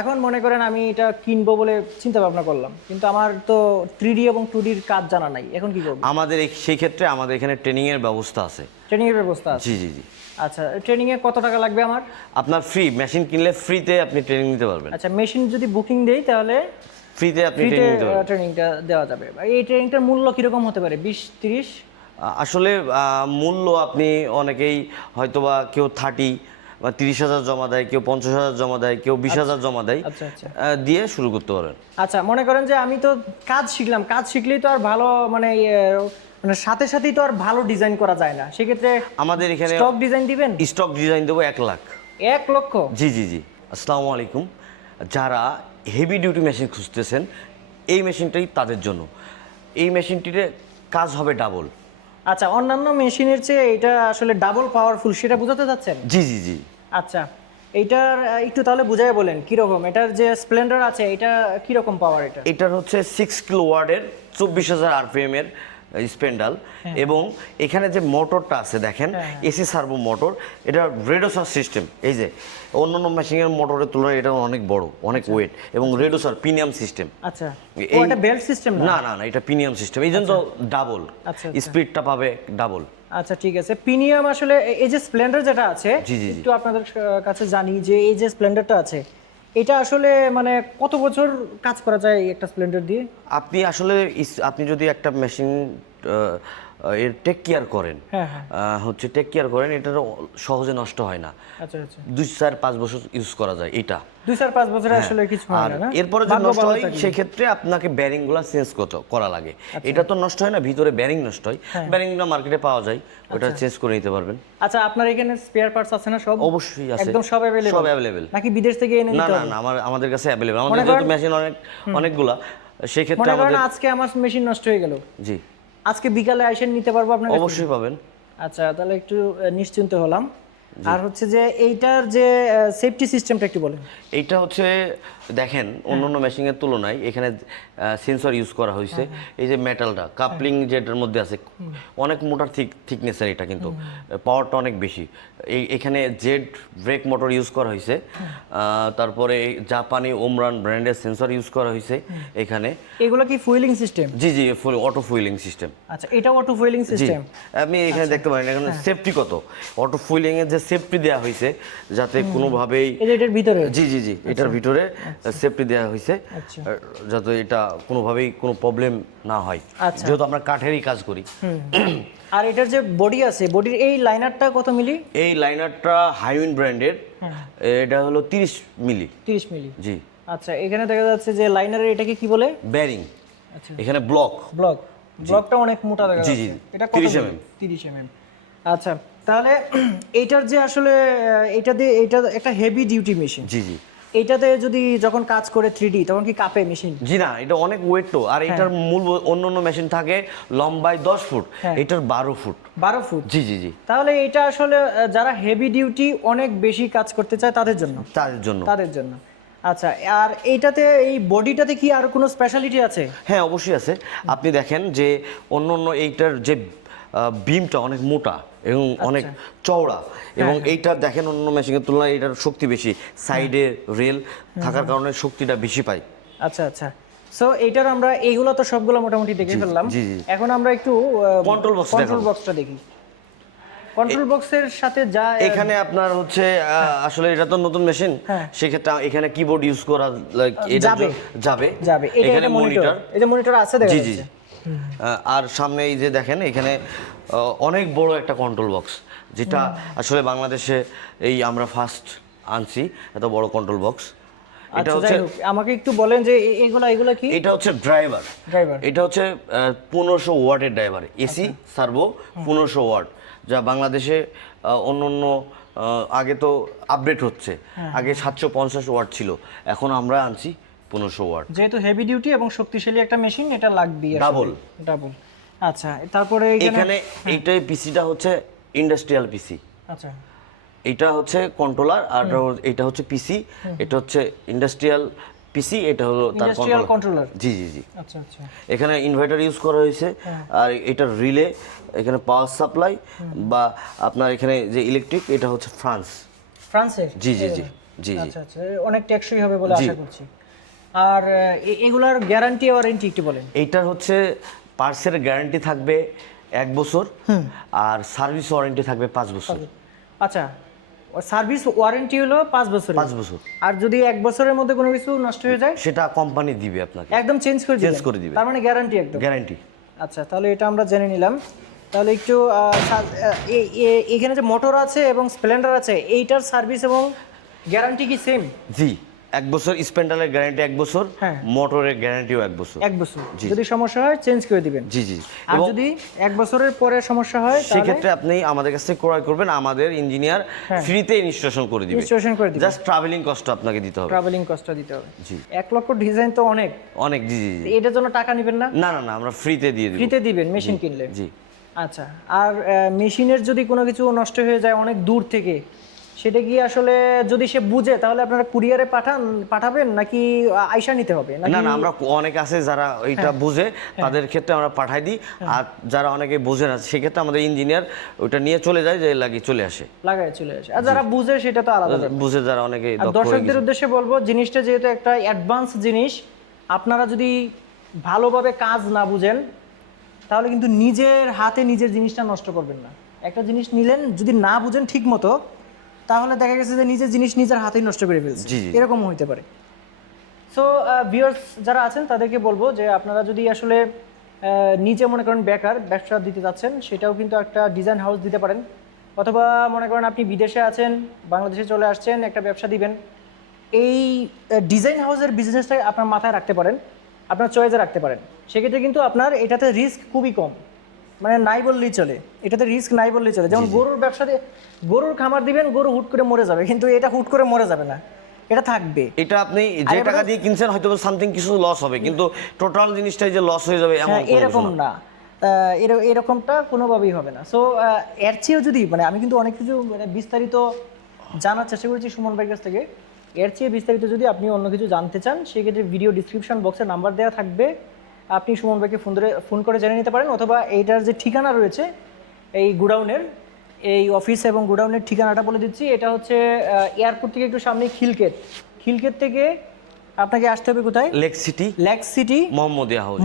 এখন মনে করেন আমি এটা কিনবো বলে চিন্তা ভাবনা করলাম, কিন্তু আমার তো 3D এবং 2D এর কাজ জানা নাই, এখন কি করব? আমাদের সেই ক্ষেত্রে আমাদের এখানে ট্রেনিং এর ব্যবস্থা আছে। ট্রেনিং এর ব্যবস্থা আছে? জি জি জি। আচ্ছা, ট্রেনিং এ কত টাকা লাগবে আমার? আপনার ফ্রি, মেশিন কিনলে ফ্রিতে আপনি ট্রেনিং নিতে পারবেন। আচ্ছা, মেশিন যদি বুকিং দেই তাহলে ফ্রিতে আপনি ফ্রিতে ট্রেনিং নিতে পারবেন। ট্রেনিংটা দেওয়া যাবে। এই ট্রেনিংটার মূল্য কিরকম হতে পারে? 20-30? আসলে মূল্য আপনি অনেকেই হয়তোবা কেউ 30 বা 30,000 জমা দেয়, কেউ 50,000 জমা দেয়, কেউ 20,000 জমা দেয়, আচ্ছা আচ্ছা দিয়ে শুরু করতে পারেন। আচ্ছা, মনে করেন যে আমি তো কাজ শিখলাম, কাজ শিখলেই তো আর ভালো মানে মানে সাথে সাথেই তো আর ভালো ডিজাইন করা যায় না, সেক্ষেত্রে আমাদের এখানে স্টক ডিজাইন দিবেন? স্টক ডিজাইন দেবো 1 লাখ। 1 লক্ষ? জি জি জি। আসসালামু আলাইকুম। যারা হেভি ডিউটি মেশিন খুঁজতেছেন, এই মেশিনটাই তাদের জন্য। এই মেশিনটির কাজ হবে ডাবল। আচ্ছা, অন্যান্য মেশিনের চেয়ে এটা আসলে ডাবল পাওয়ারফুল, সেটা বোঝাতে চাচ্ছেন? জি জি জি। আচ্ছা, এইটার একটু তাহলে বুঝাই বলেন কিরকম। এটার যে স্প্লেন্ডার আছে এটা কিরকম পাওয়ার? এটার হচ্ছে 6 কিলোওয়াটের 24,000 আরপিএম এর স্পেন্ডাল, এবং এখানে যে মোটরটা আছে দেখেন, এসি সার্ভো মোটর, এটা রেডোসার সিস্টেম। এই যে অন্যান্য মেশিনের মোটরের তুলনায় এটা অনেক বড়, অনেক ওয়েট, এবং রেডোসার প্রিমিয়াম সিস্টেম। আচ্ছা, এটা বেল্ট সিস্টেম না? না না না, এটা প্রিমিয়াম সিস্টেম, এই জন্য তো ডাবল স্পিডটা পাবে ডাবল। আচ্ছা ঠিক আছে। প্রিমিয়াম আসলে এই যে স্প্লেন্ডার যেটা আছে, জি জি। একটু আপনাদের কাছে জানি যে এই যে স্প্লেন্ডারটা আছে, এটা আসলে মানে কত বছর কাজ করা যায় একটা স্প্লেন্ডার দিয়ে? আপনি আসলে আপনি যদি একটা মেশিন এর টেক কেয়ার করেন, হচ্ছে টেক কেয়ার করেন, এটা সহজে নষ্ট হয় না। আচ্ছা আচ্ছা, 2-4-5 বছর ইউজ করা যায় এটা। 2-4-5 বছরে আসলে কিছু হয় না। এরপরে যদি নষ্ট হয় সেক্ষেত্রে আপনাকে ব্যারিংগুলো চেঞ্জ করা লাগে। এটা তো নষ্ট হয় না, ভিতরে ব্যারিং নষ্ট হয়, ব্যারিংগুলো মার্কেটে পাওয়া যায়, ওটা চেঞ্জ করে নিতে পারবেন। আচ্ছা, আপনার এখানে স্পেয়ার পার্টস আছে না? সব অবশ্যই আছে, একদম সব अवेलेबल? সব अवेलेबल। নাকি বিদেশ থেকে এনে নিতে হবে? না না, আমাদের কাছে अवेलेबल। আমাদের যেহেতু মেশিন অনেকগুলা, সেই ক্ষেত্রে মনে করেন আমাদের আজকে আমার মেশিন নষ্ট হয়ে গেল, জি আজকে বিকালে আইসেন নিতে পারবো আপনার? অবশ্যই পাবেন। আচ্ছা, তাহলে একটু নিশ্চিন্ত হলাম। আর হচ্ছে যে এইটার যে সেফটি সিস্টেমটা একটু বলেন। এইটা হচ্ছে দেখেন, অন্যান্য মেশিনের তুলনায় এখানে সেন্সর ইউজ করা হয়েছে। এই যে মেটালটা কাপলিং যেটার মধ্যে আছে, অনেক মোটার থিকনেসের, এটা কিন্তু পাওয়ারটা অনেক বেশি। এখানে জেড ব্রেক মোটর ইউজ করা হয়েছে, তারপরে জাপানি ওমরান ব্র্যান্ডের সেন্সর ইউজ করা হয়েছে এখানে। এগুলো কি ফুয়েলিং সিস্টেম? জি জি, ফুল অটো ফুয়েলিং সিস্টেম। আচ্ছা, এটা অটো ফুয়েলিং সিস্টেম? আপনি এখানে দেখতে পারেন এখানে সেফটি কত, অটো ফুয়েলিং এর যে সেফটি দেওয়া হয়েছে, যাতে কোনোভাবেই এটার ভিতরে? জি জি জি, এটার ভিতরে সেফটি দেওয়া হয়েছে, যাতে এটা কোনোভাবেই কোনো প্রবলেম না হয়, যেহেতু আমরা কাঠেরই কাজ করি। আর এটার যে বডি আছে, বডির এই লাইনারটা কত মিলি? এই লাইনারটা হাইউইন ব্র্যান্ডের, এটা হলো 30 মিলি। 30 মিলি? জি। আচ্ছা, এখানে দেখা যাচ্ছে যে লাইনারের এটাকে কি বলে? বেয়ারিং। আচ্ছা, এখানে ব্লকটা অনেক মোটা দেখা যাচ্ছে। এটা কত? 30 mm। আচ্ছা, তাহলে এইটার যে আসলে এটা একটা হেভি ডিউটি মেশিন। জি জি। এইটাতে যদি যখন কাজ করে 3D, তখন কি কাঁপে মেশিন? জি না, এটা অনেক ওয়েট তো। আর এটার মূল অন্যান্য মেশিন থাকে লম্বায় 10 ফুট, এটার 12 ফুট। 12 ফুট? জি জি জি। তাহলে এটা আসলে যারা হেভি ডিউটি অনেক বেশি কাজ করতে চায় তাদের জন্য? তাদের জন্য। আচ্ছা, আর এইটাতে এই বডিটাতে কি আর কোনো স্পেশালিটি আছে? হ্যাঁ অবশ্যই আছে। আপনি দেখেন যে অন্যান্য এইটার যে বিমটা অনেক মোটা এবং অনেক চওড়া, এবং এইটা দেখেন অন্য মেশিনের তুলনায় এটার শক্তি বেশি, সাইডে রেল থাকার কারণে শক্তিটা বেশি পায়। আচ্ছা আচ্ছা। সো এইটার আমরা এইগুলো তো সবগুলো মোটামুটি দেখে ফেললাম। এখন আমরা একটু কন্ট্রোল বক্সটা দেখি। কন্ট্রোল বক্সের সাথে যা এখানে আপনার হচ্ছে আসলে এটা তো নতুন মেশিন, সেক্ষেত্রে এখানে কিবোর্ড ইউজ করা যাবে। এখানে মনিটর, এই যে মনিটর আছে দেখা যাচ্ছে। জি জি। আর সামনে এই যে দেখেন এখানে অনেক বড় একটা কন্ট্রোল বক্স, যেটা আসলে বাংলাদেশে এই আমরা ফার্স্ট আনছি এত বড় কন্ট্রোল বক্স। এটা হচ্ছে, আমাকে একটু বলেন যে এগুলা কি? এটা হচ্ছে ড্রাইভার। এটা হচ্ছে 1500 ওয়াটের ড্রাইভার, এসি সার্ভো 1500 ওয়াট, যা বাংলাদেশে অন্য আগে তো আপডেট হচ্ছে, আগে 750 ওয়াট ছিল, এখন আমরা আনছি 1500 ওয়াট। যেহেতু হেভি ডিউটি এবং শক্তিশালী একটা মেশিন, এটা লাগবে ডাবল। আচ্ছা, তারপরে এখানে এইটাই পিসিটা হচ্ছে ইন্ডাস্ট্রিয়াল পিসি। আচ্ছা, এটা হচ্ছে কন্ট্রোলার, আর এটা হচ্ছে পিসি, এটা হচ্ছে ইন্ডাস্ট্রিয়াল পিসি, এটা হলো তার কন্ট্রোলার। জি জি জি। আচ্ছা আচ্ছা। এখানে ইনভার্টার ইউজ করা হয়েছে, আর এটার রিলে, এখানে পাওয়ার সাপ্লাই বা আপনার এখানে যে ইলেকট্রিক, এটা হচ্ছে ফ্রান্সের। জি জি জি। জি জি আচ্ছা আচ্ছা, অনেক টেকসই হবে বলে আশা করছি। আর এগুলার গ্যারান্টি ওয়ারেন্টি একটু বলেন। এইটার হচ্ছে পার্সের গ্যারান্টি থাকবে 1 বছর, আর সার্ভিস ওয়ারেন্টি থাকবে 5 বছর। আচ্ছা, সার্ভিস ওয়ারেন্টি হলো 5 বছর। 5 বছর। আর যদি 1 বছরের মধ্যে কোনো কিছু নষ্ট হয়ে যায় সেটা কোম্পানি দিবে আপনাকে, একদম চেঞ্জ করে দিবে। তার মানে গ্যারান্টি একদম গ্যারান্টি। আচ্ছা, তাহলে এটা আমরা জেনে নিলাম। তাহলে একটু এখানে যে মোটর আছে এবং স্প্লেন্ডার আছে, এইটার সার্ভিস এবং গ্যারান্টি কি সেম? জি, 1 বছর স্প্লেন্ডারের গ্যারান্টি 1 বছর, হ্যাঁ। মোটরের গ্যারান্টিও 1 বছর। 1 বছর, যদি সমস্যা হয় চেঞ্জ করে দিবেন। জি জি। আর যদি 1 বছরের পরে সমস্যা হয় সেক্ষেত্রে আপনি আমাদের কাছ থেকে ক্রয় করবেন, আমাদের ইঞ্জিনিয়ার ফ্রিতে ইনস্টলেশন করে দিবে। ইনস্টলেশন করে দিবেন, জাস্ট ট্রাভেলিং কষ্ট আপনাকে দিতে হবে। ট্রাভেলিং কস্টটা দিতে হবে। জি। 1 লক্ষ ডিজাইন তো অনেক অনেক। জি জি জি। এটার জন্য টাকা নেবেন না? না না না, আমরা ফ্রিতে দিয়ে দিব। ফ্রিতে দিবেন মেশিন কিনলে? জি। আচ্ছা, আর মেশিনের যদি কোনো কিছু নষ্ট হয়ে যায় অনেক দূর থেকে, সেটা কি আসলে যদি সে বুঝে তাহলে আপনারা কুরিয়ারে পাঠাবেন নাকি আইসা নিতে হবে? না না, আমরা অনেক আছে যারা ওইটা বুঝে, তাদের ক্ষেত্রে আমরা পাঠাই দিই। আর যারা অনেকে বুঝে না, সেক্ষেত্রে আমাদের ইঞ্জিনিয়ার ওইটা নিয়ে চলে যায়, যে লাগিয়ে চলে আসে, লাগায় চলে আসে। আর যারা বুঝে সেটা তো আলাদা ব্যাপার। বুঝে যারা অনেকে আর দর্শকদের উদ্দেশ্যে বলবো, জিনিসটা যেহেতু একটা অ্যাডভান্স জিনিস, আপনারা যদি ভালোভাবে কাজ না বুঝেন তাহলে কিন্তু নিজের হাতে নিজের জিনিসটা নষ্ট করবেন না। একটা জিনিস নিলেন, যদি না বুঝেন ঠিক মতো, তাহলে দেখা গেছে যে নিজের জিনিস নিজের হাতেই নষ্ট করে ফেলছে। এরকম হইতে পারে। সো ভিউয়ার্স যারা আছেন তাদেরকে বলবো যে আপনারা যদি আসলে নিজে মনে করেন বেকার, ব্যবসা দিতে যাচ্ছেন, সেটাও কিন্তু একটা ডিজাইন হাউস দিতে পারেন। অথবা মনে করেন আপনি বিদেশে আছেন, বাংলাদেশে চলে আসছেন, একটা ব্যবসা দিবেন, এই ডিজাইন হাউসের বিজনেসটা আপনার মাথায় রাখতে পারেন, আপনার চয়েসে রাখতে পারেন। সেক্ষেত্রে কিন্তু আপনার এটাতে রিস্ক খুবই কম, মানে নাই বললেই চলে। এটাতে রিস্ক নাই বললেই চলে। যেমন গরুর ব্যবসাতে গরুর খামার দিবেন, গরু হুট করে মরে যাবে, কিন্তু এটা হুট করে মরে যাবে না, এটা থাকবে। এটা আপনি যে টাকা দিয়ে কিনছেন হয়তো সামথিং কিছু লস হবে, কিন্তু টোটাল জিনিসটাই যে লস হয়ে যাবে এমন এরকম না, এরকমটা কোনোভাবেই হবে না। সো এর চেয়েও যদি মানে আমি কিন্তু অনেক কিছু মানে বিস্তারিত জানার চেষ্টা করেছি সুমন ভাইয়ের কাছ থেকে। এর চেয়ে বিস্তারিত যদি আপনি অন্য কিছু জানতে চান, সেক্ষেত্রে ভিডিও ডিসক্রিপশন বক্সে নাম্বার দেওয়া থাকবে, আপনি সুমন ভাইকে ফোন করে জেনে নিতে পারেন। অথবা এইটার যে ঠিকানা রয়েছে এই গোডাউনের, এই অফিস এবং গোডাউনের ঠিকানাটা বলে দিচ্ছি। এটা হচ্ছে এয়ারপোর্ট থেকে একটু সামনে খিলক্ষেত থেকে আপনাকে আসতে হবে কোথায়? Lake city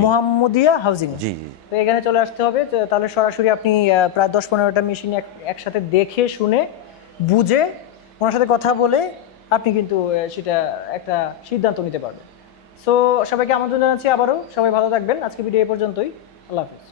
Mohammadia housing. জি জি। তো এখানে চলে আসতে হবে। তাহলে সরাসরি আপনি প্রায় 10-15টা মেশিন একসাথে দেখে শুনে বুঝে ওনার সাথে কথা বলে আপনি কিন্তু সেটা একটা সিদ্ধান্ত নিতে পারবেন। সো সবাইকে আমন্ত্রণ জানাচ্ছি আবারও। সবাই ভালো থাকবেন। আজকে ভিডিও এই পর্যন্তই। আল্লাহ হাফিজ।